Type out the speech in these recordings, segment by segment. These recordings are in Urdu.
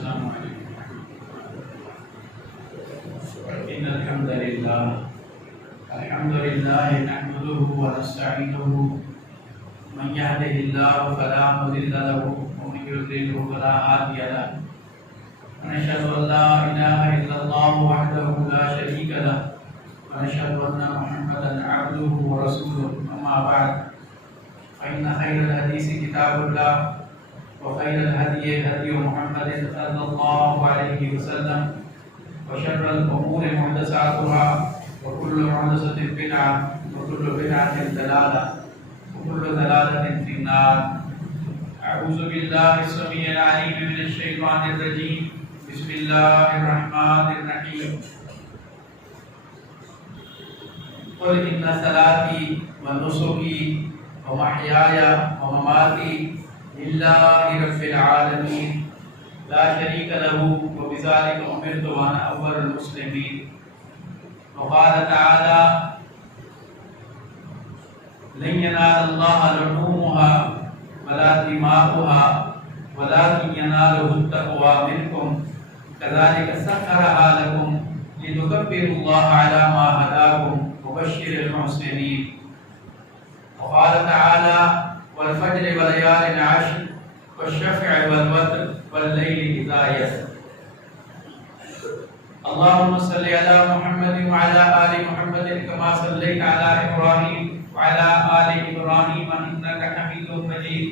السلام علیکم إن الحمد لله نحمده ونستعينه من يهده الله فلا مضل له ومن يضلل فلا هادي له ونشهد أن لا إله إلا الله وحده لا شريك له ونشهد أن محمدا عبده ورسوله أما بعد فإن خير الحديث كتاب الله وخير الهدي هدي محمد صلى الله عليه وسلم وشر الأمور محدثاتها وكل محدثة بدعة وكل بدعة ضلالة وكل ضلالة في النار. أعوذ بالله السميع العليم من الشيطان الرجيم. بسم الله الرحمن الرحيم. قل إن صلاتي ونسكي ومحياي ومماتي لله رب العالمين لا شريك له وبذلك أمرت وأنا أول المسلمين. وقال تعالى لن ينال الله لحومها ولا دماؤها ولكن يناله التقوى منكم كذلك سخرها لكم لتكبروا الله على ما هداكم وبشر المحسنين. وقال تعالى والفجر وليال عشر والشفع والوتر والليل إذا يسر. اللهم صل على محمد وعلى آل محمد كما صليت على إبراهيم وعلى آل إبراهيم إنك حميد مجيد.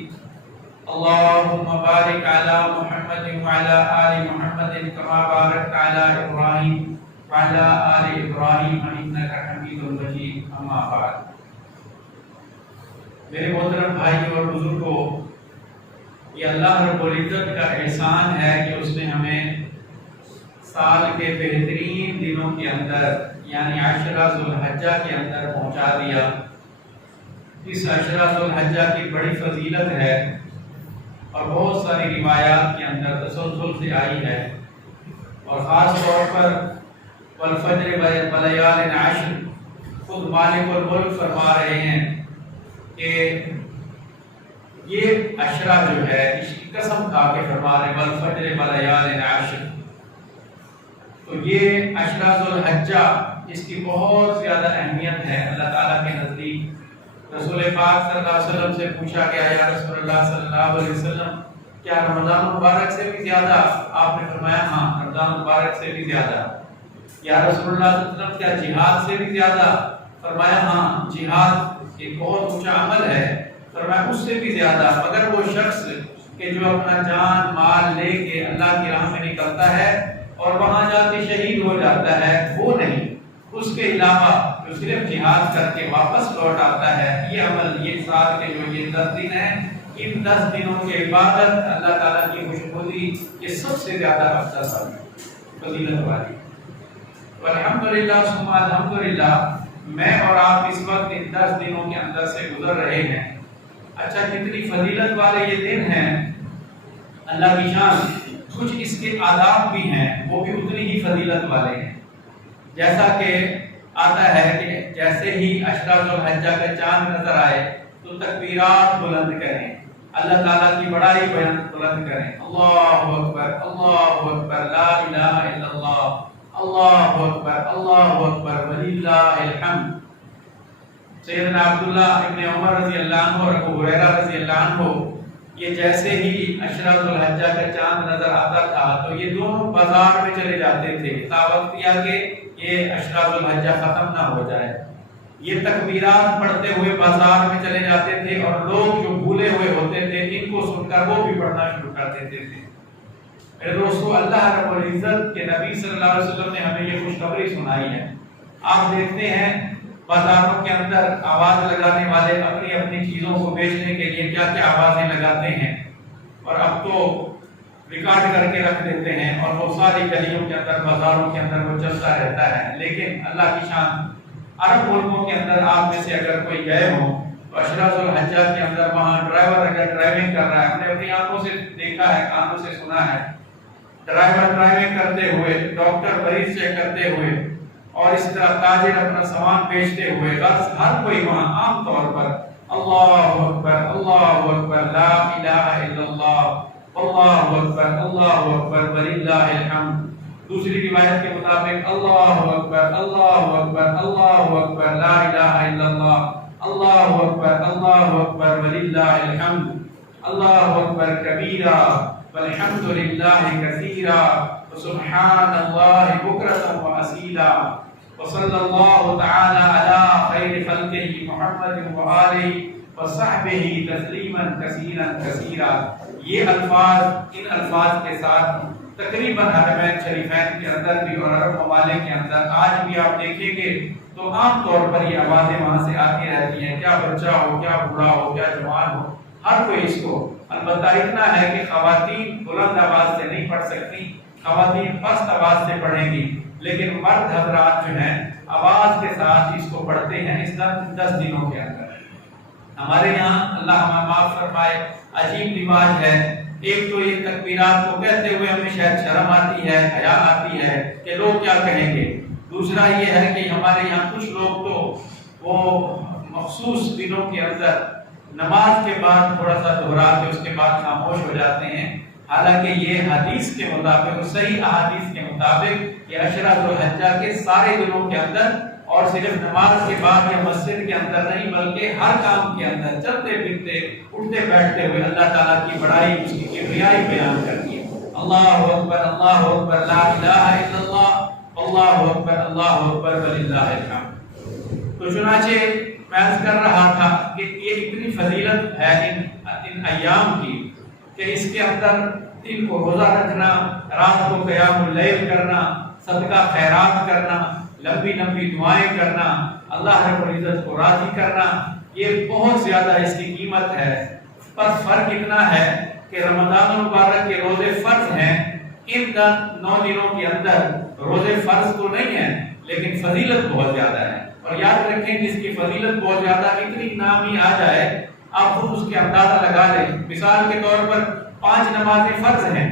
اللهم بارك على محمد وعلى آل محمد كما باركت على إبراهيم وعلى آل إبراهيم إنك حميد مجيد. أما بعد. میرے محترم بھائیوں اور بزرگوں، یہ اللہ رب العزت کا احسان ہے کہ اس نے ہمیں سال کے بہترین دنوں کے اندر یعنی عشرہ ذو الحجہ کے اندر پہنچا دیا. اس عشرہ ذو الحجہ کی بڑی فضیلت ہے اور بہت ساری روایات کے اندر تسلسل سے آئی ہے، اور خاص طور پر والفجر ولیال عشر خود مالک الملک فرما رہے ہیں کہ یہ عشرہ جو ہے اس کی قسم کھا کے فرما رہے والفجر ولیال عشر. تو یہ عشرہ ذو الحجہ اس کی بہت زیادہ اہمیت ہے اللہ تعالیٰ کے نزدیک. رسول پاک صلی اللہ علیہ وسلم سے پوچھا گیا یا رسول اللہ صلی اللہ علیہ وسلم کیا رمضان مبارک سے بھی زیادہ؟ آپ نے فرمایا ہاں رمضان مبارک سے بھی زیادہ. یا رسول اللہ صلی اللہ علیہ وسلم کیا جہاد سے بھی زیادہ؟ فرمایا ہاں جہاد ایک بہت اونچا عمل ہے. فرمایا اس سے بھی زیادہ، مگر وہ شخص کہ جو اپنا جان مال لے کے اللہ کی راہ میں نکلتا ہے اور وہاں جا کے شہید ہو جاتا ہے وہ نہیں. اس کے علاوہ جو صرف جہاد کر کے واپس لوٹ آتا ہے، یہ عمل یہ سال کے جو یہ 10 دن ہیں، ان 10 دنوں کی عبادت اللہ تعالیٰ کی خوشنودی یہ سب سے زیادہ افضل فضیلت والی. الحمدللہ ثم الحمدللہ میں اور آپ اس وقت ان 10 دنوں کے اندر سے گزر رہے ہیں. اچھا کتنی فضیلت والے یہ دن ہیں، اللہ کی شان. کچھ اس کے آداب بھی ہیں وہ بھی اتنی ہی فضیلت والے ہیں. جیسا کہ آتا ہے کہ جیسے ہی عشرہ ذو الحجہ کا چاند نظر آئے تو تکبیرات بلند کریں، اللہ تعالیٰ کی بڑائی بلند کریں. اللہ اکبر لا الہ الا اللہ، اللہ اکبر وللہ الحمد. سیدنا عبداللہ ابن عمر رضی اللہ عنہ اور ابو ہریرہ رضی اللہ عنہ یہ جیسے ہی عشرہ ذو الحجہ کا چاند نظر آتا تھا تو یہ دونوں بازار میں چلے جاتے تھے دعوت دیا کہ یہ عشرہ ذو الحجہ ختم نہ ہو جائے. یہ تکبیرات پڑھتے ہوئے بازار میں چلے جاتے تھے اور لوگ جو بھولے ہوئے ہوتے تھے ان کو سن کر وہ بھی پڑھنا شروع کر دیتے تھے. میرے دوستو، اللہ رب العزت کے نبی صلی اللہ علیہ وسلم نے ہمیں یہ خوشخبری سنائی ہے. آپ دیکھتے ہیں بازاروں کے اندر آواز لگانے والے اپنی اپنی چیزوں کو بیچنے کے لیے کیا کیا آوازیں لگاتے ہیں، اور اب تو ریکارڈ کر کے رکھ دیتے ہیں اور وہ ساری گلیوں کے اندر بازاروں کے اندر وہ چلتا رہتا ہے. لیکن اللہ کی شان، عرب ملکوں کے اندر آپ میں سے اگر کوئی گئے ہو تو عشرہ ذو الحجہ کے اندر وہاں ڈرائیور اگر ڈرائیونگ کر رہا ہے، ہم نے اپنی آنکھوں سے دیکھا ہے، کانوں سے سنا ہے، ڈرائیور ڈرائیونگ کرتے ہوئے، ڈاکٹر مریض چیک کرتے ہوئے اور اس طرح تاجر اپنا سامان بیچتے ہوئے، ہر کوئی وہاں عام طور پر اللہ اکبر لا الہ الا اللہ اللہ اکبر وللہ الحمد۔ دوسری روایت کے مطابق اللہ اکبر لا الہ الا اللہ اکبر وللہ الحمد، اللہ اکبر کبیرا والحمد للہ کثیرا وسبحان اللہ بکرۃ واصیلا، وصلی اللہ تعالی علی خیر خلقہ محمد وآلہ وصحبہ تسلیما کثیرا کثیرا۔ یہ الفاظ ان الفاظ کے ساتھ تقریباً حرمین شریفین کے اندر بھی اور عرب ممالک کے اندر آج بھی آپ دیکھیں گے تو عام طور پر یہ آوازیں وہاں سے آتی رہتی ہیں، کیا بچہ ہو، کیا بوڑھا ہو، کیا جوان ہو، ہر کوئی اس کو۔ البتہ اتنا ہے کہ خواتین بلند آواز سے نہیں پڑھ سکتی، خواتین پست آواز سے پڑھیں گی، لیکن مرد حضرات جو ہیں آواز کے ساتھ اس کو پڑھتے ہیں اس 10 دنوں کے اندر۔ ہمارے یہاں اللہ ہمیں معاف فرمائے عجیب رواج ہے، ایک تو یہ تکبیرات کو کہتے ہوئے ہمیں شاید شرم آتی ہے، حیا آتی ہے کہ لوگ کیا کہیں گے۔ دوسرا یہ ہے کہ ہمارے یہاں کچھ لوگ تو وہ مخصوص دنوں کے اندر نماز کے بعد تھوڑا سا دہرا کے اس کے بعد خاموش ہو جاتے ہیں، حالانکہ یہ حدیث کے مطابق، صحیح احادیث کے مطابق یہ عشرہ ذو الحجہ کے سارے دنوں کے اندر اور صرف نماز کے بعد یا مسجد کے اندر نہیں بلکہ ہر کام کے اندر چلتے پھرتے اٹھتے بیٹھتے ہوئے اللہ تعالیٰ کی بڑائی، اس کی کبریائی بیان کرتی ہے۔ اللہ اکبر لا الہ الا اللہ اکبر وللہ الحمد۔ تو چنانچہ میں عرض کر رہا تھا کہ یہ اتنی فضیلت ہے ان ایام کی کہ اس کے اندر دن کو روزہ رکھنا، رات کو قیام اللیل کرنا، صدقہ خیرات کرنا، لمبی لمبی دعائیں کرنا، اللہ رب العزت کو راضی کرنا، یہ بہت زیادہ اس کی قیمت ہے۔ بس فرق اتنا ہے کہ رمضان المبارک کے روزے فرض ہیں، ان 9 دنوں کے اندر روزے فرض تو نہیں ہیں لیکن فضیلت بہت زیادہ ہے۔ اور یاد رکھیں جس کی فضیلت بہت زیادہ، اتنی نامی آ جائے آپ خود اس کے اندازہ لگا لیں۔ مثال کے طور پر 5 نمازیں فرض ہیں،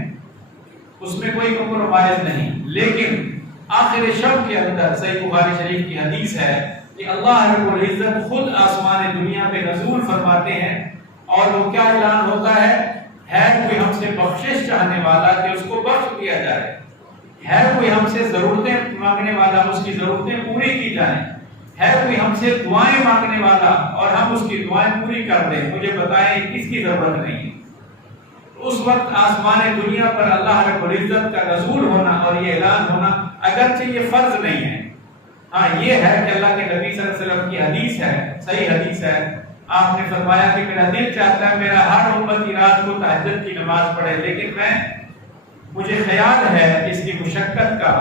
اس میں کوئی کمپرومائز نہیں، لیکن آخر شب کے اندر صحیح بخاری شریف کی حدیث ہے کہ اللہ رب العزت خود آسمان دنیا پہ نزول فرماتے ہیں اور وہ کیا اعلان ہوتا ہے کوئی ہم سے بخشش چاہنے والا کہ اس کو بخش دیا جائے، ہے کوئی ہم سے ضرورتیں مانگنے والا اس کی ضرورتیں پوری کی جائیں، ہے کوئی ہم سے دعائیں مانگنے والا اور ہم اس کی دعائیں پوری کر دیں، مجھے بتائیں کس کی ضرورت نہیں ہے۔ اس وقت آسمان دنیا پر اللہ رب العزت کا نزول ہونا اور یہ اعلان ہونا اگرچہ یہ فرض نہیں ہے، ہاں یہ ہے کہ اللہ کے نبی صلی اللہ علیہ وسلم کی حدیث ہے، صحیح حدیث ہے، آپ نے فرمایا کہ میرا دل چاہتا ہے میرا ہر امتی رات کو تہجد کی نماز پڑھے، لیکن مجھے خیال ہے اس کی مشقت کا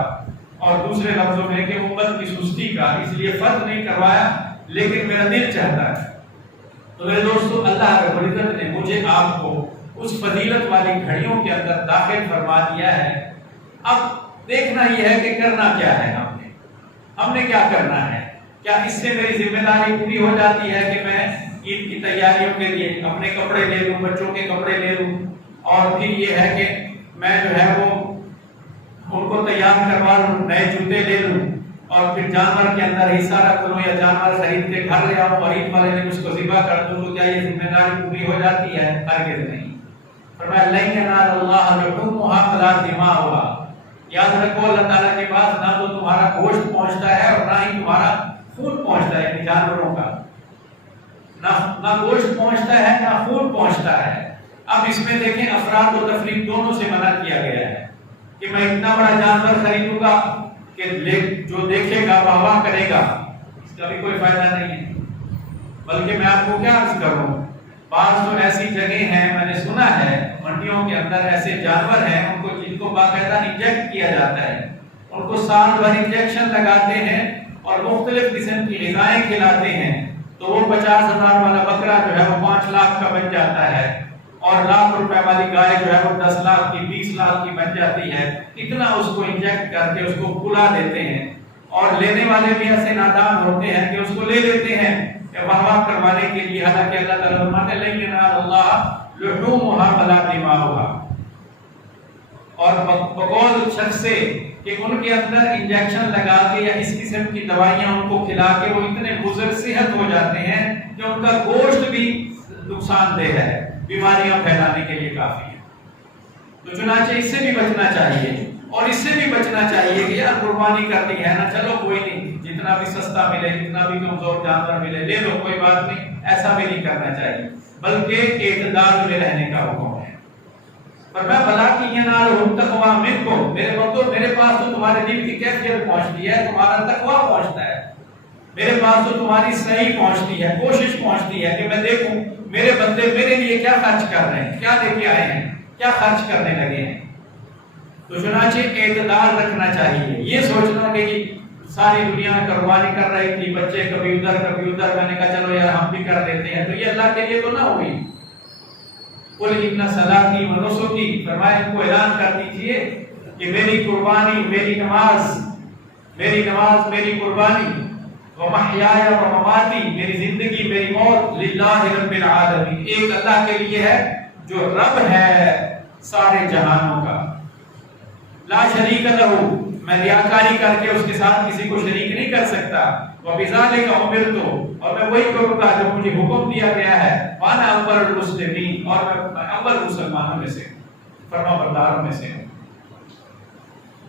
اور دوسرے لفظوں میں کہ امت کی سستی کا، اس لیے فرض نہیں کروایا، لیکن میرا دل چاہتا ہے۔ تو میرے دوستو، اللہ رب العزت نے مجھے آپ کو اس فضیلت والی گھڑیوں کے اندر داخل فرما دیا ہے۔ اب دیکھنا یہ ہے کہ کرنا کیا ہے، ہم نے کیا کرنا ہے؟ کیا اس سے میری ذمہ داری پوری ہو جاتی ہے کہ میں عید کی تیاریوں کے لیے اپنے کپڑے لے لوں، بچوں کے کپڑے لے لوں، اور پھر یہ ہے کہ میں جو ہے وہ ان کو تیار کروا لوں، نئے جوتے لے لوں، اور پھر جانور کے اندر حصہ رکھ لوں یا جانور خرید کے گھر لے آؤں اور عید والے دن اس کو ذبح کر دوں، تو کیا یہ ذمہ داری پوری ہو جاتی ہے؟ ہرگز نہیں۔ فرمایا لن ینال اللہ لحومها ولا دماؤها، یاد رکھو اللہ تعالیٰ کے پاس نہ تو تمہارا گوشت پہنچتا ہے اور نہ ہی تمہارا خون پہنچتا ہے، یعنی جانوروں کا نہ گوشت پہنچتا ہے نہ خون پہنچتا ہے۔ اب اس میں دیکھیں افراد و تفریق دونوں سے منع کیا گیا ہے کہ میں اتنا بڑا جانور خریدوں گا کہ جو دیکھے گا واہ واہ کرے گا، اس کا بھی کوئی فائدہ نہیں ہے۔ بلکہ میں آپ کو کیا عرض کروں، بعض تو ایسی جگہیں ہیں، میں نے سنا ہے منڈیوں کے اندر ایسے جانور ہیں ان کو جن کو باقاعدہ انجیکٹ کیا جاتا ہے، ان کو سال بھر انجیکشن لگاتے ہیں اور مختلف قسم کی غذائیں کھلاتے ہیں، تو وہ 50,000 والا بکرا جو ہے وہ 5 لاکھ کا بن جاتا ہے، اور لاکھ روپے والی گائے جو ہے وہ 10 لاکھ کی 20 لاکھ کی بن جاتی ہے۔ اتنا اس کو انجیکٹ کر کے اس کو پھلا دیتے ہیں، اور لینے والے بھی ایسے نادان ہوتے ہیں کہ اس کو لے لیتے ہیں واہ واہ کروانے کے لیے، حالانکہ اللہ تعالیٰ فرماتے ہیں لن ینال اللہ لحومها ولا دماؤها، اور بقول شخص سے کہ ان کے اندر انجیکشن لگا کے یا اس قسم کی دوائیاں ان کو کھلا کے وہ اتنے بزرگ صحت ہو جاتے ہیں کہ ان کا گوشت بھی نقصان دہ ہے، بیماریاں پھیلانے کے لیے کافی ہے۔ تو چنانچہ اس سے بھی بچنا چاہیے، اور اس سے بھی بچنا چاہیے کہ یار قربانی کرنی ہے نا، چلو کوئی نہیں، جتنا بھی سستا ملے، جتنا بھی کمزور جانور ملے لے لو، کوئی بات نہیں، ایسا بھی نہیں کرنا چاہیے، بلکہ اعتدال میں رہنے کا حکم ہے۔ فرمایا بلاکن ینالہ التقوی منکم، میرے بندو میرے پاس تو تمہارے دل کی کیفیت پہنچتی ہے، تمہارا تقوی پہنچتا ہے، میرے پاس تو تمہاری صحیح پہنچتی ہے، کوشش پہنچتی ہے کہ میں دیکھوں میرے بندے میرے لیے کیا خرچ کر رہے ہیں، کیا لے کے آئے ہیں، کیا خرچ کرنے لگے ہیں۔ تو چنانچہ اعتدال رکھنا چاہیے، یہ سوچنا کہ ساری دنیا قربانی کر رہی تھی، بچے کبھی ادھر، میں نے کہا چلو یار ہم بھی کر لیتے ہیں، تو یہ اللہ کے لیے تو نہ ہوئی۔ قل ان صلاتی و نسکی، فرمایا ان کو اعلان کر دیجئے کہ میری قربانی، میری نماز، میری قربانی، و محیایا و مماتی، میری زندگی میری موت، للہ رب العالمین، ایک اللہ کے لیے ہے جو رب ہے سارے جہانوں کا، لا شریک لہ، میں ریاکاری کر کے اس کے ساتھ کسی کو شریک نہیں کر سکتا، وبذالک امرت، اور میں وہی کروں گا جو مجھے حکم دیا گیا ہے، وانا اول المسلمین، اور میں اول مسلمانوں میں سے، فرما برداروں میں سے۔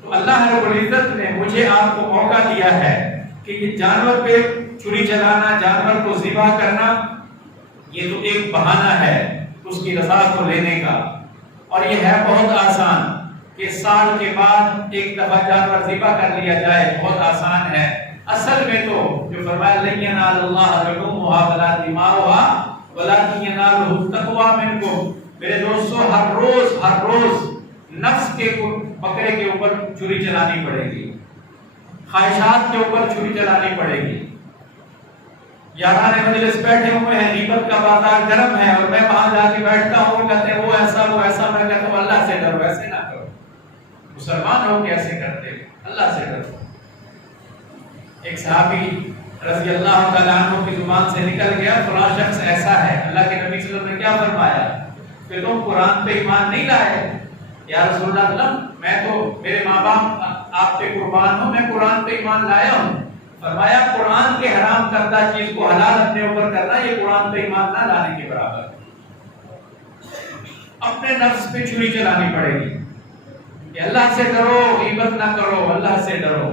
تو اللہ رب العزت نے مجھے آپ کو موقع دیا ہے کہ یہ جانور پہ چھری چلانا، جانور کو ذبح کرنا، یہ تو ایک بہانہ ہے اس کی رضا کو لینے کا، اور یہ ہے بہت آسان کہ سال کے بعد ایک دفعہ جانور ذبح کر لیا جائے، بہت آسان ہے۔ اصل میں تو جو فرمایا لن ینال اللہ لحومها ولا دماؤها ولکن ینالہ التقوی منکم، میرے دوستو ہر روز نفس کے بکرے کے اوپر چھری چلانی پڑے گی، خواہشات کے اوپر چھری چلانی پڑے گی۔ یاران مجلس بیٹھے ہوئے ہیں، غیبت کا بازار گرم ہے، اور میں وہاں جا کے بیٹھتا ہوں، کہتے ہیں وہ ایسا، میں کہتا ہوں اللہ سے ڈرو، ایسے نہ کرو، مسلمان ہو کیسے کرتے، اللہ سے ڈرو۔ ایک صحابی رضی اللہ تعالیٰ عنہ کی زبان سے نکل گیا فلاں شخص ایسا ہے، اللہ کے نبی صلی اللہ علیہ وسلم نے کیا فرمایا کہ تم قرآن پہ ایمان نہیں لائے؟ یا رسول اللہ میں تو میرے ماں باپ آپ پہ قربان ہوں، میں قرآن پہ ایمان لایا ہوں۔ فرمایا قرآن کے حرام کردہ چیز کو حلال اپنے اوپر کرنا یہ قرآن پہ ایمان نہ لانے کے برابر ہے۔ اپنے نفس پہ چھری چلانی پڑے گی کہ اللہ سے ڈرو، غیبت نہ کرو، اللہ سے ڈرو۔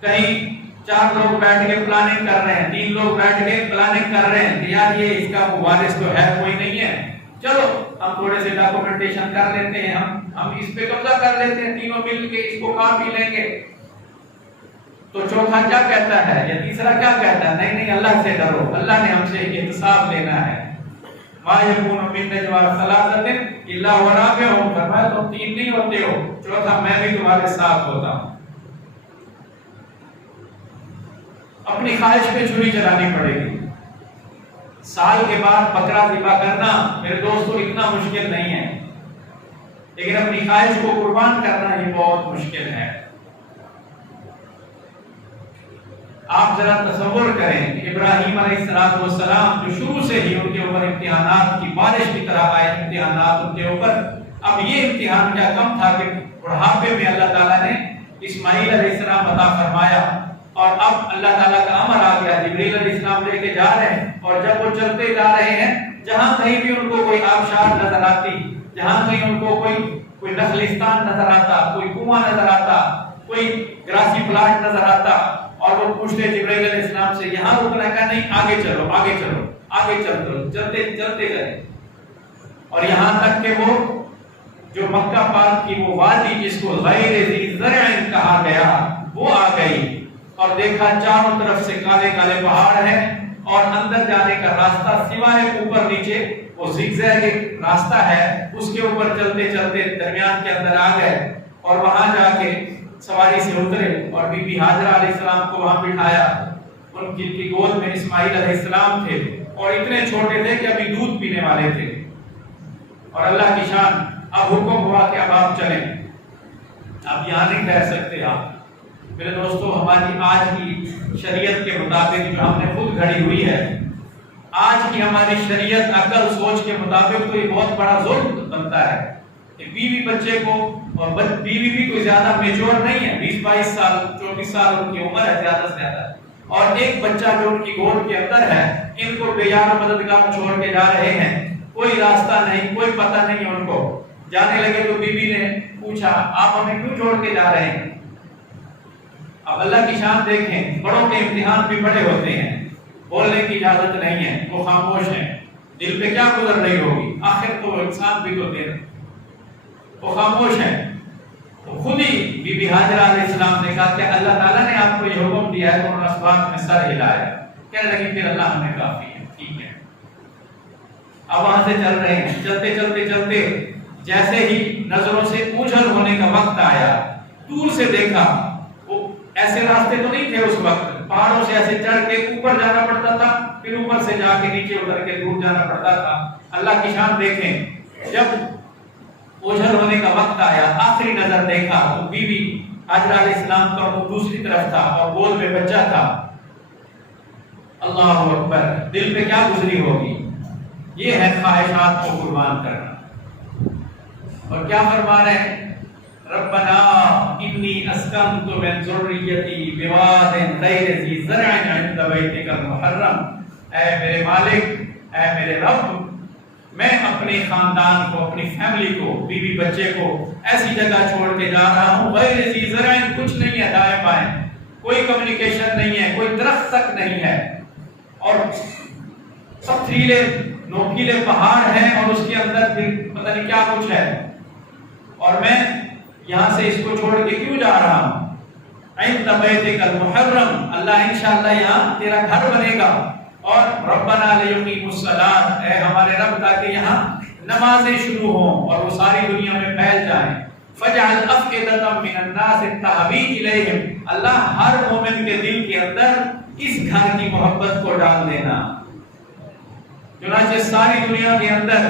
کہیں 4 لوگ بیٹھ کے پلاننگ کر رہے ہیں، 3 لوگ بیٹھ کے پلاننگ کر رہے ہیں کہ یار یہ اس کا وارث تو ہے کوئی نہیں ہے، چلو ہم تھوڑے سے ڈاکومنٹیشن کر لیتے ہیں، ہم اس پہ قبضہ کر لیتے ہیں، تینوں مل کے اس کو کام بھی لیں گے۔ تو چوتھا کیا کہتا ہے یا تیسرا کیا کہتا ہے؟ نہیں اللہ سے ڈرو، اللہ نے ہم سے احتساب لینا ہے۔ ما یکون من نجوا ثلاثۃ الا هو رابعهم، فرمایا تم 3 نہیں ہوتے ہو، چوتھا میں بھی تمہارے ساتھ ہوتا ہوں۔ اپنی خواہش پہ چھری چلانی پڑے گی۔ سال کے بعد بکرا ذبح کرنا میرے دوستو اتنا مشکل نہیں ہے، لیکن اپنی خواہش کو قربان کرنا یہ بہت مشکل ہے۔ آپ ذرا تصور کریں کہ ابراہیم علیہ السلام جو شروع سے ہی ان کے اوپر امتحانات کی بارش کی طرح آئے امتحانات ان کے اوپر، اب یہ امتحان کیا کم تھا کہ بڑھاپے میں اللہ تعالیٰ نے اسماعیل علیہ السلام عطا فرمایا، اور اب اللہ تعالیٰ کا امر آ گیا، جبریل علیہ السلام لے کے جا رہے ہیں، اور جب وہ چلتے جا رہے ہیں جہاں کہیں بھی ان کو کوئی آبشار نظر آتی، جہاں کہیں ان کو کوئی نخلستان نظر آتا، کوئی کنواں نظر آتا، کوئی گراسی پلاٹ نظر آتا، اور وہ پوچھتے جبرائیل علیہ السلام سے یہاں رکنا ہے، کہا نہیں آگے چلو، چلتے گئے، اور یہاں تک کہ وہ جو مکہ پاک کی وہ وادی جس کو غیر ذی زرع کہا گیا وہ آ گئی، اور دیکھا چاروں طرف سے کالے کالے پہاڑ ہیں، اور اندر جانے کا راستہ سوائے اوپر نیچے وہ زگزیگ ایک راستہ ہے، اس کے اوپر چلتے چلتے درمیان کے اندر آ گئے، اور وہاں جا کے سواری سے اترے، اور بی بی ہاجرہ علیہ السلام کو وہاں بٹھایا، ان کی گود میں اسماعیل علیہ السلام تھے، اور اتنے چھوٹے تھے کہ ابھی دودھ پینے والے تھے، اور اللہ کی شان، اب حکم ہوا کہ اب آپ چلیں، اب یہاں نہیں ٹھہر سکتے آپ۔ میرے دوستو ہماری آج کی شریعت کے مطابق جو ہم نے خود گھڑی ہوئی ہے، آج کی ہماری شریعت عقل سوچ کے مطابق تو یہ بہت بڑا ظلم بنتا ہے کہ بیوی بچے کو، اور بیوی بھی کوئی زیادہ میچور نہیں ہے، 20-22 سال 24 سال ان کی عمر ہے زیادہ سے زیادہ، اور ایک بچہ جو ان کی گود کے اندر ہے، ان کو بے یار مددگار چھوڑ کے جا رہے ہیں، کوئی راستہ نہیں، کوئی پتہ نہیں ان کو، جانے لگے تو بیوی نے پوچھا آپ ہمیں کیوں چھوڑ کے جا رہے ہیں؟ اب اللہ کی شان دیکھیں، بڑوں کے امتحان بھی بڑے ہوتے ہیں، بولنے کی اجازت نہیں ہے، وہ خاموش ہیں، دل پہ کیا گزر رہی ہوگی، آخر تو انسان بھی تو دے، وہ خاموش ہیں۔ تو خود ہی بی بی حاجرہ علیہ السلام نے کہا کہ اللہ تعالیٰ نے آپ کو یہ حکم دیا ہے، تو انہوں نے اسباق میں سر ہلایا، کہنے لگی پھر اللہ ہمیں کافی ہے، ٹھیک ہے۔ اب وہاں سے چل رہے ہیں، چلتے چلتے چلتے جیسے ہی نظروں سے اوجھل ہونے کا وقت آیا، دور سے دیکھا، وہ ایسے راستے تو نہیں تھے اس وقت، پہاڑوں سے ایسے چڑھ کے اوپر جانا پڑتا تھا، پھر اوپر سے جا کے نیچے اتر کے دور جانا پڑتا تھا۔ اللہ کی شان دیکھیں، جب اوجھل ہونے کا وقت آیا، آخری نظر دیکھا تو بیوی حاجرہ علیہ السلام کا منہ دوسری طرف تھا اور گود میں بچہ تھا۔ اللہ اکبر، دل پہ کیا گزری ہوگی؟ یہ ہے خواہشات کو قربان کرنا۔ اور کیا فرما رہے ہیں؟ ربنا انی اسکنت من ذریتی بواد غیر ذی زرع عند بیتک المحرم، اے میرے مالک، اے میرے رب، میں اپنے خاندان کو، اپنی فیملی کو، بیوی بچے کو ایسی جگہ چھوڑ کے جا رہا ہوں، غیر ذی زرع، کچھ نہیں ہے دائیں بائیں، کوئی کمیونیکیشن نہیں ہے، کوئی درخت تک نہیں ہے، اور پتھریلے نوکیلے پہاڑ ہیں، اور اس کے اندر پھر پتہ نہیں کیا کچھ ہے، اور میں یہاں سے اس کو چھوڑ کے کیوں جا رہا ہوں؟ عند بیتک المحرم، اللہ انشاءاللہ یہاں تیرا گھر بنے گا، اور ربنا لیقیموا الصلاۃ، اے ہمارے رب تاکہ یہاں نمازیں شروع ہوں اور وہ ساری دنیا میں پھیل جائیں، فجعل افئدۃ من الناس تهوی الیہم، اللہ ہر مومن کے دل کے اندر اس گھر کی محبت کو ڈال دینا۔ چنانچہ ساری دنیا کے اندر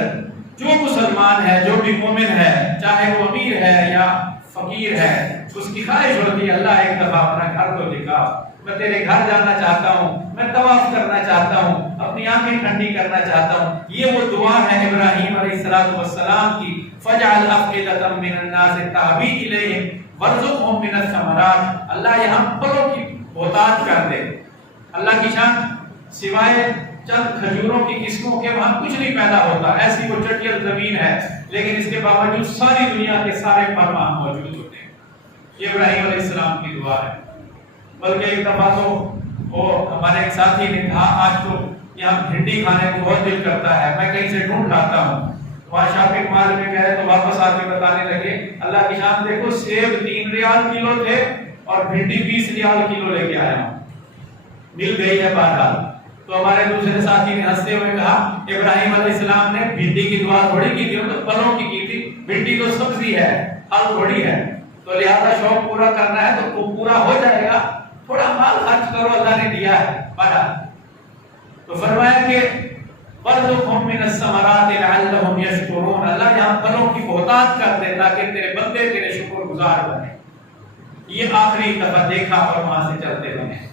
جو مسلمان ہے، جو بھی مومن ہے، چاہے وہ امیر ہے یا فقیر ہے، اس کی خواہش ہوتی ہے اللہ ایک دفعہ اپنا گھر تو دکھا، میں تیرے گھر جانا چاہتا ہوں، میں طواف کرنا چاہتا ہوں، اپنی آنکھیں ٹھنڈی کرنا چاہتا ہوں۔ یہ وہ دعا ہے ابراہیم علیہ السلام کی، فجعل افئدۃ من الناس تهوی الیہم وارزقہم من الثمرات، اللہ یہاں پھلوں کی بہتات کر دے۔ اللہ کی شان، سوائے چند کھجوروں کی قسموں کے وہاں کچھ نہیں پیدا ہوتا، ایسی وہ چٹیل زمین ہے، لیکن اس کے باوجود ساری دنیا کے سارے پھل وہاں موجود ہوتے ہیں۔ یہ ابراہیم علیہ السلام کی دعا ہے۔ بلکہ ایک دفعہ تو وہ ہمارے ایک ساتھی نے کہا آج تو یہاں بھنڈی کھانے کو بہت دل کرتا ہے، میں کہیں سے ڈھونڈ لاتا ہوں۔ وہاں شاپنگ مال میں گئے تو واپس آ کے بتانے لگے اللہ کی شان دیکھو، سیب 3 ریال کلو تھے اور بھنڈی 20 ریال کلو لے کے آیا ہوں، مل گئی ہے بہرحال۔ تو ہمارے دوسرے ساتھی نے ہنستے ہوئے کہا ابراہیم علیہ السلام نے بھنڈی کی دعا تھوڑی کی تھی، تو پھلوں کی تھی، بھنڈی تو سبزی ہے، پھل تھوڑی ہے، تو لہذا شوق پورا کرنا ہے تو وہ پورا ہو جائے گا، تھوڑا مال خرچ کرو، اللہ نے دیا ہے بڑا۔ تو فرمایا کہ وَارْزُقْهُم مِّنَ الثَّمَرَاتِ لَعَلَّهُمْ يَشْكُرُونَ، اللہ یہاں پھلوں کی بہتات کر دے تاکہ تیرے بندے تیرے شکر گزار بنے۔ یہ آخری دفعہ دیکھا اور وہاں سے چلتے بنے۔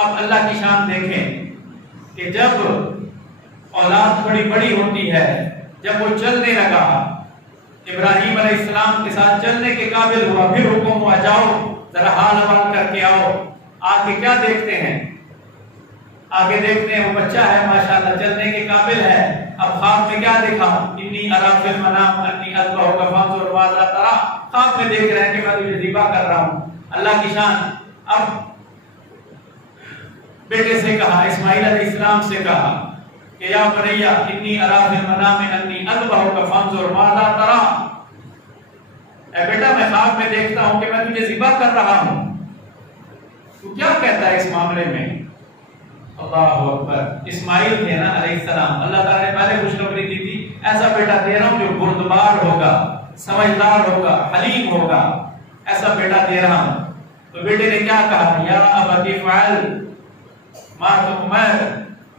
اب اللہ کی شان دیکھیں کہ جب اولاد تھوڑی بڑی ہوتی ہے، جب وہ چلنے لگا، ابراہیم علیہ السلام کے ساتھ چلنے کے قابل ہوا، پھر حکم ہوا جاؤ ذرا حال حوال کر کے آؤ۔ آگے کیا دیکھتے ہیں؟ آگے دیکھتے ہیں وہ بچہ ہے ماشاءاللہ، چلنے کے قابل ہے۔ اب خواب میں کیا دیکھا؟ انی اری فی المنام انی اذبحک فانظر ماذا تری، خواب میں دیکھ رہے ہیں کہ میں تجھے ذبح کر رہا ہوں۔ اللہ کی شان، اب بیٹے سے کہا، اسماعیل علیہ السلام سے کہا کہ یا بنی انی اری فی المنام انی اذبحک فانظر ماذا تری، اے بیٹا میں خواب میں دیکھتا ہوں کہ میں تجھے ذبح کر رہا ہوں، تو کیا کہتا ہے اس معاملے میں؟ اللہ اکبر، اسماعیل تھے نا علیہ السلام، اللہ تعالیٰ نے پہلے خوشخبری دی تھی ایسا بیٹا دے رہا ہوں جو بردبار ہوگا، سمجھدار ہوگا، حلیم ہوگا، ایسا بیٹا دے رہا ہوں۔ تو بیٹے نے کیا کہا؟ یا ابت افعل ما تؤمر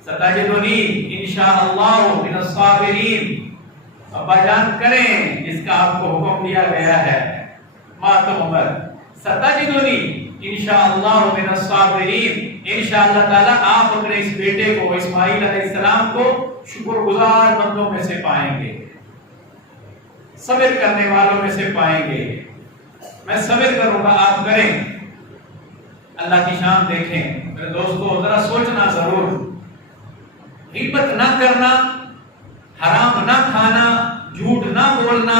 ستجدنی انشاءاللہ من الصابرین، ابا جان کریں جس کا آپ کو حکم دیا گیا ہے، ما تؤمر ستجدنی انشاءاللہ من الصابرین، انشاءاللہ تعالی آپ اپنے اس بیٹے کو اسماعیل علیہ السلام کو شکر گزار بندوں میں سے پائیں گے، صبر کرنے والوں میں سے پائیں گے، میں صبر کروں گا، آپ کریں۔ اللہ کی شان دیکھیں میرے دوستو، ذرا سوچنا ضرور، غیبت نہ کرنا، حرام نہ کھانا، جھوٹ نہ بولنا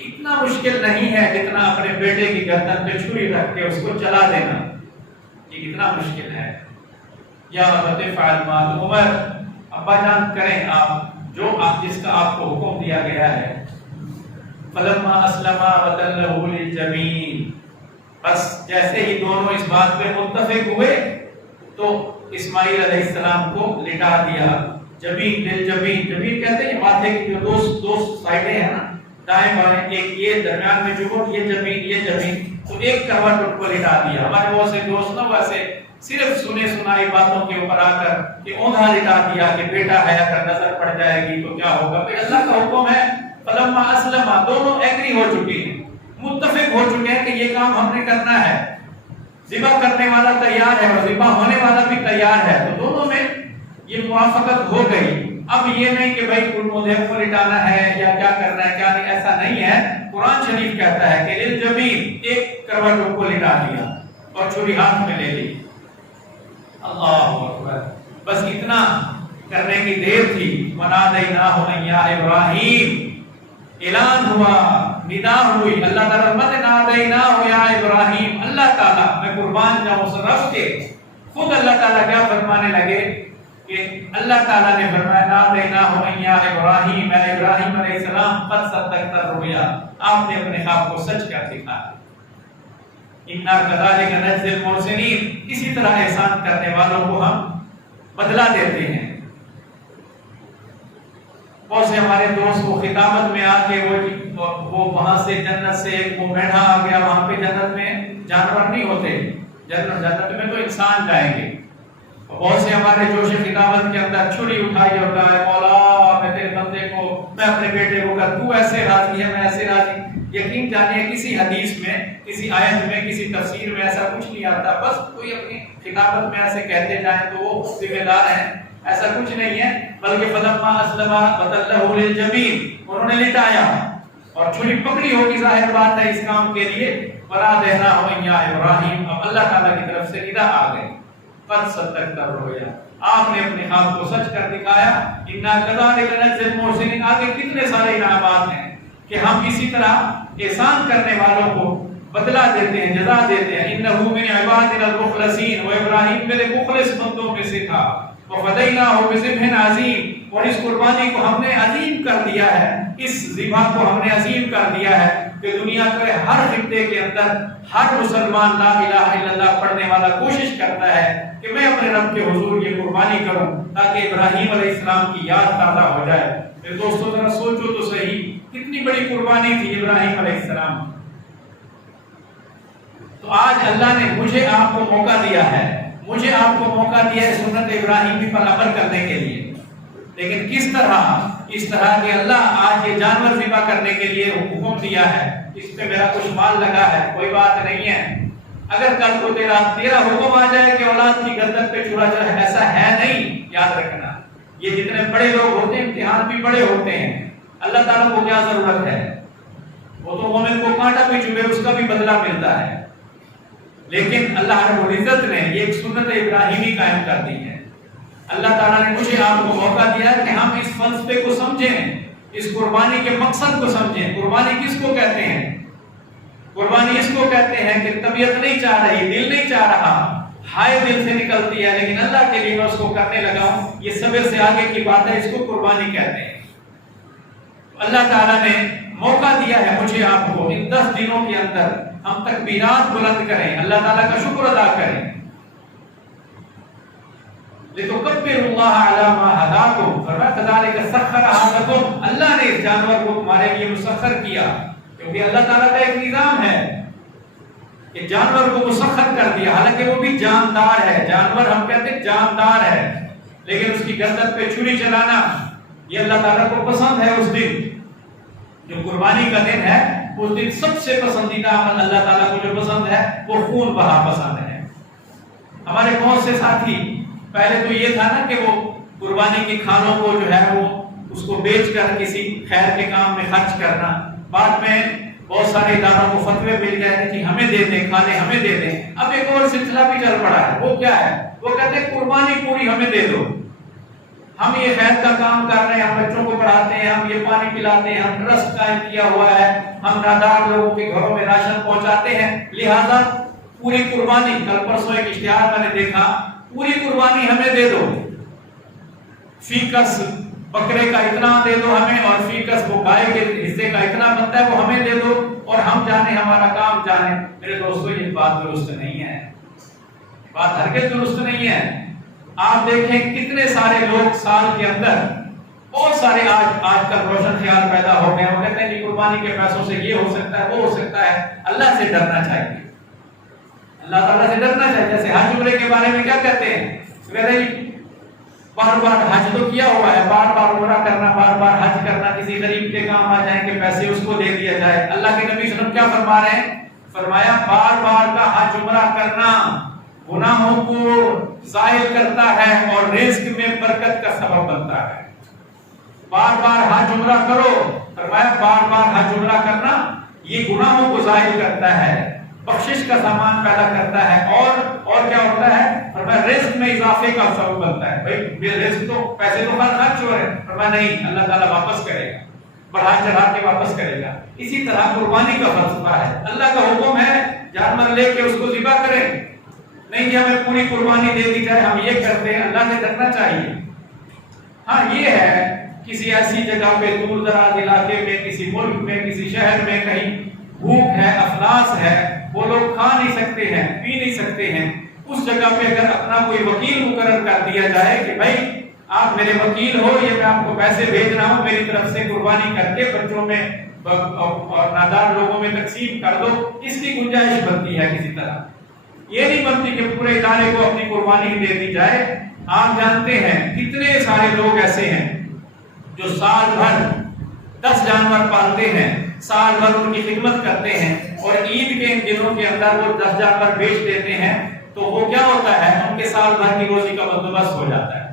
اتنا مشکل نہیں ہے جتنا اپنے بیٹے کی گردن پہ چھری رکھ کے اس کو چلا دینا، یہ کتنا مشکل ہے۔ یا ابت فعل ما تؤمر، ابا جان کریں آپ جو جس کا آپ کو حکم دیا گیا ہے۔ فلما اسلما وتلہ للجبین، بس جیسے ہی دونوں اس بات پہ متفق ہوئے تو اسماعیل علیہ السلام کو لٹا دیا۔ جبین للجبین، جبین کہتے ہیں ماتھے کی جو دو سائڈیں ہیں نا، دائیں بائیں، ایک یہ درمیان میں جو یہ جبین، تو ایک کروٹ ان کو لٹا دیا۔ ہمارے بہت سے دوست نا ویسے صرف سنے سنائی باتوں کے اوپر آ کر کہ اوندھا لٹا دیا کہ بیٹا ہے، اگر نظر پڑ جائے گی تو کیا ہوگا۔ پھر اللہ کا حکم ہے فلما اسلما، دونوں ایگری ہو چکے ہیں، متفق ہو چکے ہیں کہ یہ کام ہم نے کرنا ہے، ذبح کرنے والا تیار ہے اور ذبح ہونے والا بھی تیار ہے، تو دونوں میں یہ موافقت ہو گئی۔ اب یہ نہیں کہ بھائی مجھے کو لٹانا ہے یا کیا کرنا ہے کیا نہیں، ایسا نہیں ہے۔ قرآن شریف کہتا ہے کہ للجبین، ایک کروٹ ان کو لٹا دیا اور چھری ہاتھ میں لے لی۔ اللہ اکبر، بس اتنا کرنے کی دیر تھی۔ وَنَادَيْنَاهُ أَن يَا إِبْرَاهِيمُ، اعلان ہوا، ندا ہوئی، اللہ تعالیٰ مت نادیناہ یا ابراہیم، اللہ تعالیٰ میں قربان جاؤں اس رب کے، خود اللہ تعالیٰ کیا فرمانے لگے کہ اللہ تعالیٰ نے فرمایا نادیناہ یا ابراہیم، اے ابراہیم علیہ السلام قد صدقت الرؤیا، آپ نے اپنے خواب کو سچ کر دکھایا۔ اِنَّا كَذَلِكَ نَجْزِي الْمُحْسِنِينَ، اسی طرح احسان کرنے والوں کو ہم بدلہ دیتے ہیں۔ بہت سے ہمارے دوست وہ خطابت میں آ کے وہ وہاں سے جنت سے ایک وہ میڑھا آ گیا، وہاں پہ جنت میں جانور نہیں ہوتے، جنت میں تو انسان جائیں گے۔ بہت سے ہمارے جوش خطابت کے اندر چھری اٹھائی ہوتا ہے، مولا میں تیرے بندے کو، میں اپنے بیٹے کو کر، تو ایسے راضی ہے میں ایسے راضی۔ یقین جانیے کسی حدیث میں، کسی آیت میں، کسی تفسیر میں ایسا کچھ نہیں آتا، بس کوئی اپنی خطابت میں ایسے کہتے جائیں تو وہ ذمہ دار ہیں، ایسا کچھ نہیں ہے۔ بلکہ فلما اسلما وتلہ للجبین، انہوں نے لٹایا اور چھری پکڑی ہوگی، ظاہر بات ہے اس کام کے لیے۔ وَنَادَيْنَاهُ يَا إِبْرَاهِيمُ، اب اللہ تعالیٰ کی طرف سے ندا آ گئی، قد صدقت الرؤیا، آپ نے اپنے خواب کو سچ کر دکھایا۔ اِنَّا كَذَلِكَ نَجْزِي الْمُحْسِنِينَ، آگے کتنے سارے انعامات ہیں کہ ہم اسی طرح احسان کرنے والوں کو بدلہ دیتے ہیں، جزا دیتے ہیں۔ إِنَّهُ مِنْ عِبَادِنَا الْمُخْلَصِينَ، وہ ابراہیم میرے مخلص بندوں میں سے تھا۔ وَفَدَيْنَاهُ بِذِبْحٍ عَظِيمٍ، اور اس قربانی کو ہم نے عظیم کر دیا ہے، اس ذبح کو ہم نے عظیم کر دیا ہے کہ دنیا کے ہر خطے کے اندر ہر مسلمان لا الہ الا اللہ پڑھنے والا کوشش کرتا ہے کہ میں اپنے رب کے حضور یہ قربانی کروں تاکہ ابراہیم علیہ السلام کی یاد تازہ ہو جائے۔ میرے دوستو ذرا سوچو تو صحیح، کتنی بڑی قربانی تھی ابراہیم علیہ السلام۔ تو آج اللہ نے مجھے آپ کو موقع دیا ہے، مجھے آپ کو موقع دیا ہے سنت ابراہیمی پر عمل کرنے کے لیے، لیکن کس طرح؟ اس طرح کہ اللہ آج یہ جانور ذبح کرنے کے لیے حکم دیا ہے، اس پہ میرا کچھ مال لگا ہے، کوئی بات نہیں ہے۔ اگر کل کو تیرا حکم آ جائے کہ اولاد کی گردن پہ چھڑا جائے، ایسا ہے نہیں، یاد رکھنا۔ یہ جتنے بڑے لوگ ہوتے ہیں امتحان بھی بڑے ہوتے ہیں، اللہ تعالیٰ کو کیا ضرورت ہے، وہ تو مومن کو کانٹا بھی چبھے اس کا بھی بدلہ ملتا ہے، لیکن اللہ رب العزت نے یہ ایک سنت ابراہیمی قائم کر دی ہے۔ اللہ تعالیٰ نے مجھے آپ کو موقع دیا کہ ہم اس فلسفے کو سمجھیں، اس قربانی کے مقصد کو سمجھیں۔ قربانی کس کو کہتے ہیں؟ قربانی اس کو کہتے ہیں کہ طبیعت نہیں چاہ رہی، دل نہیں چاہ رہا، ہائے دل سے نکلتی ہے، لیکن اللہ کے لیے میں اس کو کرنے لگا ہوں، یہ صبر سے آگے کی بات ہے، اس کو قربانی کہتے ہیں۔ اللہ تعالیٰ نے موقع دیا ہے مجھے آپ کو، ان 10 دنوں کے اندر ہم تکبیرات بلند کریں، اللہ تعالیٰ کا شکر ادا کریں۔ لِتُكَبِّرُوا اللَّهَ عَلَى مَا هَدَاكُمْ، فَكَذَلِكَ سَخَّرَهَا لَكُمْ، اللہ نے اس جانور کو تمہارے لیے مسخر کیا، کیونکہ اللہ تعالیٰ کا ایک نظام ہے کہ جانور کو مسخر کر دیا، حالانکہ وہ بھی جاندار ہے، جانور ہم کہتے ہیں جاندار ہے، لیکن اس کی گردن پہ چھری چلانا یہ اللہ تعالیٰ کو پسند ہے۔ اس دن جو قربانی کا دن ہے، اس دن سب سے پسندیدہ عمل اللہ تعالیٰ کو جو پسند ہے وہ خون بہا پسند ہے۔ ہمارے بہت سے ساتھی، پہلے تو یہ تھا نا کہ وہ قربانی کی کھالوں کو جو ہے وہ اس کو بیچ کر کسی خیر کے کام میں خرچ کرنا، بعد میں بہت سارے اداروں کو فتوے مل گئے تھے کہ ہمیں دے دیں، کھالیں ہمیں دے دیں۔ اب ایک اور سلسلہ بھی چل پڑا ہے، وہ کیا ہے؟ وہ کہتے ہیں قربانی پوری ہمیں دے دو، ہم یہ خیر کا کام کر رہے ہیں، ہم بچوں کو پڑھاتے ہیں، ہم یہ پانی پلاتے ہیں، ہم ٹرسٹ قائم کیا ہوا ہے، ہم نادار لوگوں کے گھروں میں راشن پہنچاتے ہیں، لہذا پوری قربانی، کل پرسوں ایک اشتہار میں نے دیکھا، پوری قربانی ہمیں دے دو، فی کس بکرے کا اتنا دے دو ہمیں، اور فی کس وہ گائے کے حصے کا اتنا بنتا ہے وہ ہمیں دے دو، اور ہم جانے ہمارا کام جانے۔ میرے دوستو یہ بات درست نہیں ہے، بات ہرگز درست نہیں ہے۔ آپ دیکھیں کتنے سارے لوگ سال کے اندر، بہت سارے آج کل روشن خیال پیدا ہو گئے، وہ کہتے ہیں کہ قربانی کے پیسوں سے یہ ہو سکتا ہے، وہ ہو سکتا ہے۔ اللہ سے ڈرنا چاہیے، اللہ تعالیٰ سے ڈرنا چاہیے۔ جیسے حج عمرے کے بارے میں کیا کہتے ہیں، بار بار حج تو کیا ہوا ہے، بار بار عمرہ کرنا، بار بار حج کرنا، کسی غریب کے کام آ جائیں کہ پیسے اس کو دے دیا جائے۔ اللہ کے نبی صلی اللہ علیہ وسلم کیا فرما رہے ہیں، فرمایا بار بار کا حج عمرہ کرنا گناہوں کو زائل کرتا ہے اور رزق میں برکت کا سبب بنتا ہے۔ بار بار حج عمرہ کرو، فرمایا بار بار حج عمرہ کرنا یہ گناہوں کو زائل کرتا ہے، بخشش کا سامان پیدا کرتا ہے، اور کیا ہوتا ہے، فرمایا رزق میں اضافے کا سبب بنتا ہے۔ بھائی رزق تو پیسے تو خرچ ہو رہے ہیں، فرمایا نہیں، اللہ تعالیٰ واپس کرے گا، بڑھا چڑھا کے واپس کرے گا۔ اسی طرح قربانی کا فلسفہ ہے، اللہ کا حکم ہے جانور لے کے اس کو ذبح کریں، نہیں کہ ہمیں پوری قربانی دے دی جائے، ہم یہ کرتے ہیں۔ اللہ سے ڈرنا چاہیے۔ ہاں یہ ہے کسی ایسی جگہ پہ دور دراز علاقے میں، کسی ملک میں، کسی شہر میں کہیں بھوک ہے، افلاس ہے، وہ لوگ کھا نہیں سکتے ہیں، پی نہیں سکتے ہیں، اس جگہ پہ اگر اپنا کوئی وکیل مقرر کر دیا جائے کہ بھائی آپ میرے وکیل ہو، یہ میں آپ کو پیسے بھیج رہا ہوں، میری طرف سے قربانی کر کے بچوں میں اور نادار لوگوں میں تقسیم کر دو، اس کی گنجائش بنتی ہے کسی طرح۔ یہ نہیں بنتی کہ پورے ادارے کو اپنی قربانی دے دی جائے۔ آپ جانتے ہیں کتنے سارے لوگ ایسے ہیں جو سال بھر 10 جانور پالتے ہیں، سال بھر ان کی خدمت کرتے ہیں، اور عید کے ان دنوں کے اندر وہ 10 جانور بیچ دیتے ہیں، تو وہ کیا ہوتا ہے، ان کے سال بھر کی روزی کا بندوبست ہو جاتا ہے۔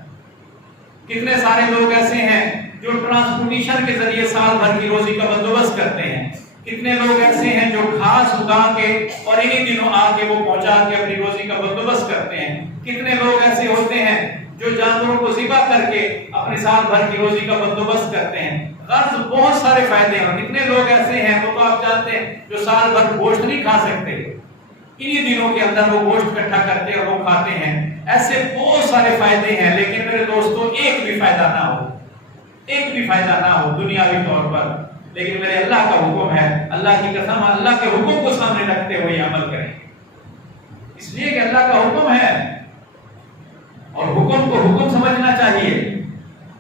کتنے سارے لوگ ایسے ہیں جو ٹرانسپورٹیشن کے ذریعے سال بھر کی روزی کا بندوبست کرتے ہیں، کتنے لوگ ایسے ہیں جو گھاس اگا کے اور انہی دنوں آ کے وہ پہنچا کے اپنی روزی کا بندوبست کرتے ہیں، کتنے لوگ ایسے ہوتے ہیں جو جانوروں کو ذبح کر کے اپنے سال بھر کی روزی کا بندوبست کرتے ہیں۔ غرض بہت سارے فائدے ہیں۔ کتنے لوگ ایسے ہیں، وہ تو آپ جانتے ہیں، جو سال بھر گوشت نہیں کھا سکتے، انہی دنوں کے اندر وہ گوشت اکٹھا کرتے اور وہ کھاتے ہیں۔ ایسے بہت سارے فائدے ہیں، لیکن میرے دوستو ایک بھی فائدہ نہ ہو، ایک بھی فائدہ نہ ہو دنیاوی طور پر، لیکن میرے اللہ کا حکم ہے، اللہ کی قسم اللہ کے حکم کو سامنے رکھتے ہوئے عمل کریں، اس لیے کہ اللہ کا حکم ہے اور حکم کو حکم سمجھنا چاہیے۔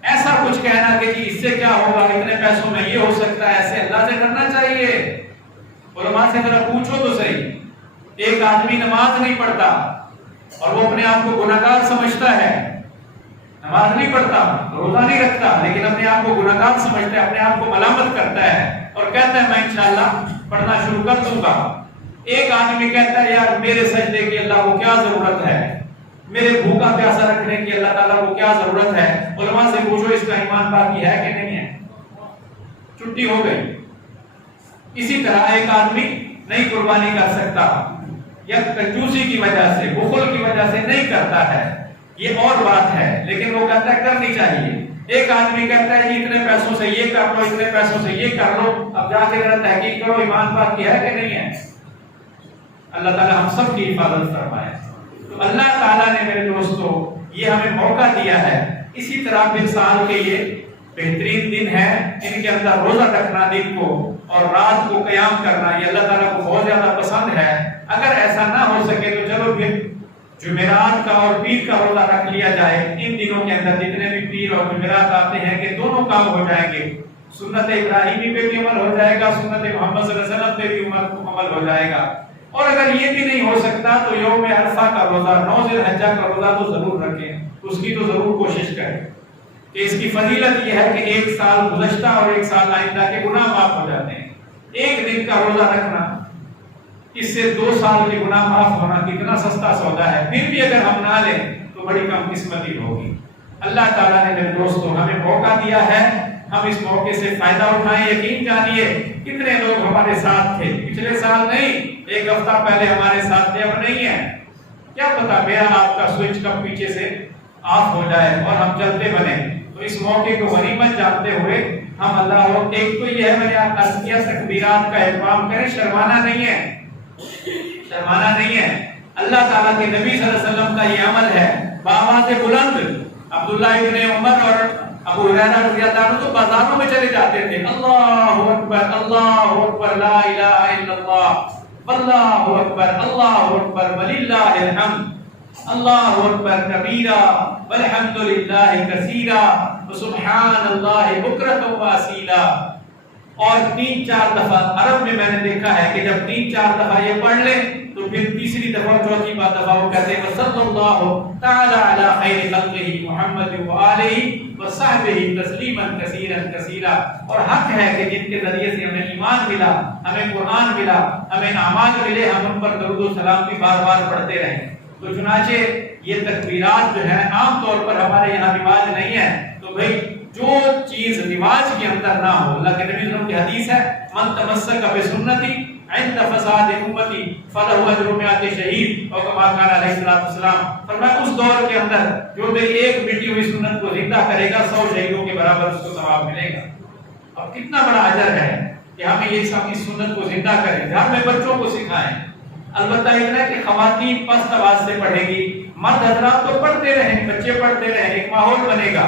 ایسا کچھ کہنا کہ جی اس سے کیا ہوگا، اتنے پیسوں میں یہ ہو سکتا ہے، ایسے اللہ سے ڈرنا چاہیے۔ علماء سے ذرا پوچھو تو صحیح، ایک آدمی نماز نہیں پڑھتا اور وہ اپنے آپ کو گناہگار سمجھتا ہے، نماز نہیں پڑھتا، روزہ نہیں رکھتا، لیکن اپنے آپ کو گناہگار سمجھتا ہے، اپنے آپ کو ملامت کرتا ہے اور کہتا ہے میں انشاءاللہ پڑھنا شروع کر دوں گا۔ ایک آدمی کہتا ہے یار میرے سجدے کی اللہ کو کیا ضرورت ہے، میرے بھوکا پیاسا رکھنے کی اللہ تعالیٰ کو کیا ضرورت ہے۔ علماء سے پوچھو اس کا ایمان باقی ہے کہ نہیں ہے، چھٹی ہو گئی۔ اسی طرح ایک آدمی نہیں قربانی کر سکتا یا کنجوسی کی وجہ سے، بخل کی وجہ سے نہیں کرتا ہے، یہ اور بات ہے، لیکن وہ کہتا ہے کرنی چاہیے۔ ایک آدمی کہتا ہے جی اتنے پیسوں سے یہ کر لو، اتنے پیسوں سے یہ کر لو، اب جا کے ذرا تحقیق کرو ایمان باقی ہے کہ نہیں ہے۔ اللہ تعالیٰ ہم سب کی حفاظت فرمائے۔ تو اللہ تعالیٰ نے میرے دوستو یہ ہمیں موقع دیا ہے، اسی طرح پھر سال کے یہ بہترین دن ہے، ان کے اندر روزہ رکھنا دن کو اور رات کو قیام کرنا، یہ اللہ تعالیٰ کو بہت زیادہ پسند ہے۔ اگر ایسا نہ ہو سکے تو چلو پھر جمعرات کا اور پیر کا روزہ رکھ لیا جائے۔ ان دنوں کے اندر جتنے بھی پیر اور جمعرات آتے ہیں کہ دونوں کام ہو جائیں گے، سنت ابراہیمی پہ بھی عمل ہو جائے گا، سنت محمد صلی اللہ علیہ وسلم پہ بھی عمل ہو جائے گا۔ اور اگر یہ بھی نہیں ہو سکتا تو یوم عرفہ کا روزہ، 9 ذی الحجہ کا روزہ تو ضرور رکھیں، اس کی تو ضرور کوشش کریں کہ اس کی فضیلت یہ ہے کہ ایک سال گزشتہ اور ایک سال آئندہ کے گناہ معاف ہو جاتے ہیں۔ ایک دن کا روزہ رکھنا، اس سے 2 سال کے گناہ معاف ہونا کتنا سستا سودا ہے۔ پھر بھی اگر ہم نہ لیں تو بڑی کم قسمتی ہوگی۔ اللہ تعالیٰ نے میرے دوستوں ہمیں موقع دیا ہے، ہم اس موقع سے فائدہ اٹھائیں۔ یقین جانیے کتنے لوگ ہمارے ساتھ تھے پچھلے سال، نہیں ایک ہفتہ پہلے ہمارے ساتھ تھے، اب نہیں ہے۔ کیا پتا میرا آپ کا سوئچ کب پیچھے سے آف ہو جائے اور ہم چلتے بنے۔ تو اس موقع کو غنیمت جانتے ہوئے ہم اللہ ایک تو یہ ہے میں نے آپ عرض کیا تکبیرات کا اہتمام کریں، شرمانا نہیں ہے، شرمانا نہیں ہے۔ اللہ تعالیٰ کے نبی صلی اللہ علیہ وسلم کا یہ عمل ہے، بآواز بلند عبداللہ ابن عمر اور ابو ہریرہ رضی اللہ عنہ تو بازاروں میں چلے جاتے تھے، اللہ اکبر لا الہ الا اللہ واللہ اکبر وللہ الحمد، اللہ اکبر کبیرہ والحمد للہ کثیرہ وسبحان اللہ بکرۃ واصیلا۔ اور 3-4 دفعہ عرب میں نے دیکھا ہے کہ جب 3-4 دفعہ یہ پڑھ لیں تو پھر تیسری دفعہ چوتھی دفعہ وہ کہتے ہیں صلی اللہ تعالی علی خیر خلقہ محمد وآلہ وصحبہ تسلیما کثیرا کثیرا۔ اور حق ہے کہ جن کے ذریعے سے ہمیں ایمان ملا، ہمیں قرآن ملا، ہمیں اعمال ملے، ہم ان پر درود و سلام بھی بار بار پڑھتے رہیں۔ تو چنانچہ یہ تکبیرات جو ہیں عام طور پر ہمارے یہاں رواج نہیں ہے، تو بھئی جو چیز رواج کے اندر نہ ہو، اللہ کے نبی صلی اللہ علیہ وسلم کی حدیث ہے من تمسک بسنتی عند فساد امتی فلہ اجر 100 شہید، اور کما قال علیہ الصلوۃ والسلام، فرمایا اس دور کے اندر جو بھی ایک مٹی ہوئی سنت کو زندہ کرے گا 100 شہیدوں کے برابر اس کو ثواب ملے گا۔ اب کتنا بڑا اجر ہے کہ ہمیں یہ سب اس سنت کو زندہ کریں، گھر میں بچوں کو سکھائیں۔ البتہ اتنا ہے کہ خواتین پست آواز سے پڑھے گی، مرد حضرات تو پڑھتے رہیں، بچے پڑھتے رہیں، ایک ماحول بنے گا۔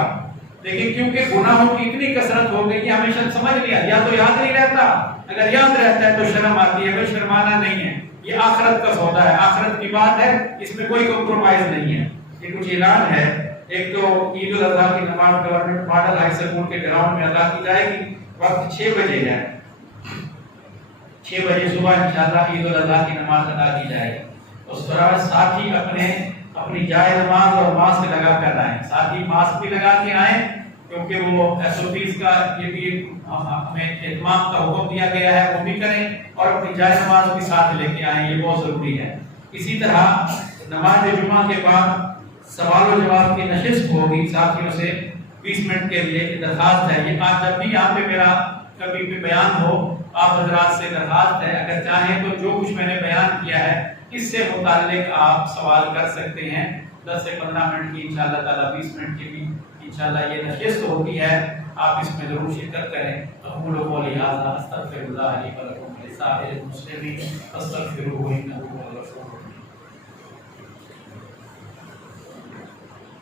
لیکن کیونکہ گناہوں کی اتنی کثرت ہو گئی کہ ہمیشہ سمجھ لیا، یا تو یاد نہیں رہتا، اگر یاد رہتا ہے تو شرم آتی ہے، کوئی شرمانا نہیں ہے، یہ آخرت کا سودا ہے، آخرت کی بات ہے، اس میں کوئی کمپرومائز نہیں ہے۔ یہ کچھ اعلان ہے، ایک تو عید الاضحیٰ کی نماز گورنمنٹ ماڈل ہائی سکول کے گراؤنڈ میں ادا کی جائے گی، وقت 6 بجے ہے، 6 بجے صبح انشاءاللہ عید الاضحیٰ کی نماز ادا کی جائے گی۔ اس طرح ساتھی اپنی جائے نماز اور ماسک لگا کر آئیں، ساتھی ماسک بھی لگا کے آئیں، کیونکہ وہ SOPs کا یہ بھی ہمیں اہتمام کا حکم دیا گیا ہے، وہ بھی کریں، اور اپنی جائے نماز بھی ساتھ لے کے آئیں، یہ بہت ضروری ہے۔ اسی طرح نماز جمعہ کے بعد سوال و جواب کی نشست ہوگی، ساتھیوں سے 20 منٹ کے لیے درخواست ہے، یہ آج جب بھی یہاں پہ میرا کبھی بھی بیان ہو، آپ حضرات سے درخواست ہے، اگر چاہیں تو جو کچھ میں نے بیان کیا ہے اس سے متعلق آپ سوال کر سکتے ہیں۔ 10 سے 15 منٹ کی انشاءاللہ تعالی 20 منٹ کی بھی انشاءاللہ یہ نشست ہوتی ہے، آپ اس میں ضرور شرکت کریں۔ اقول قولی ھذا استغفر اللہ لی ولکم ولسائر المسلمین فاستغفروہ انہ هو الغفور الرحیم۔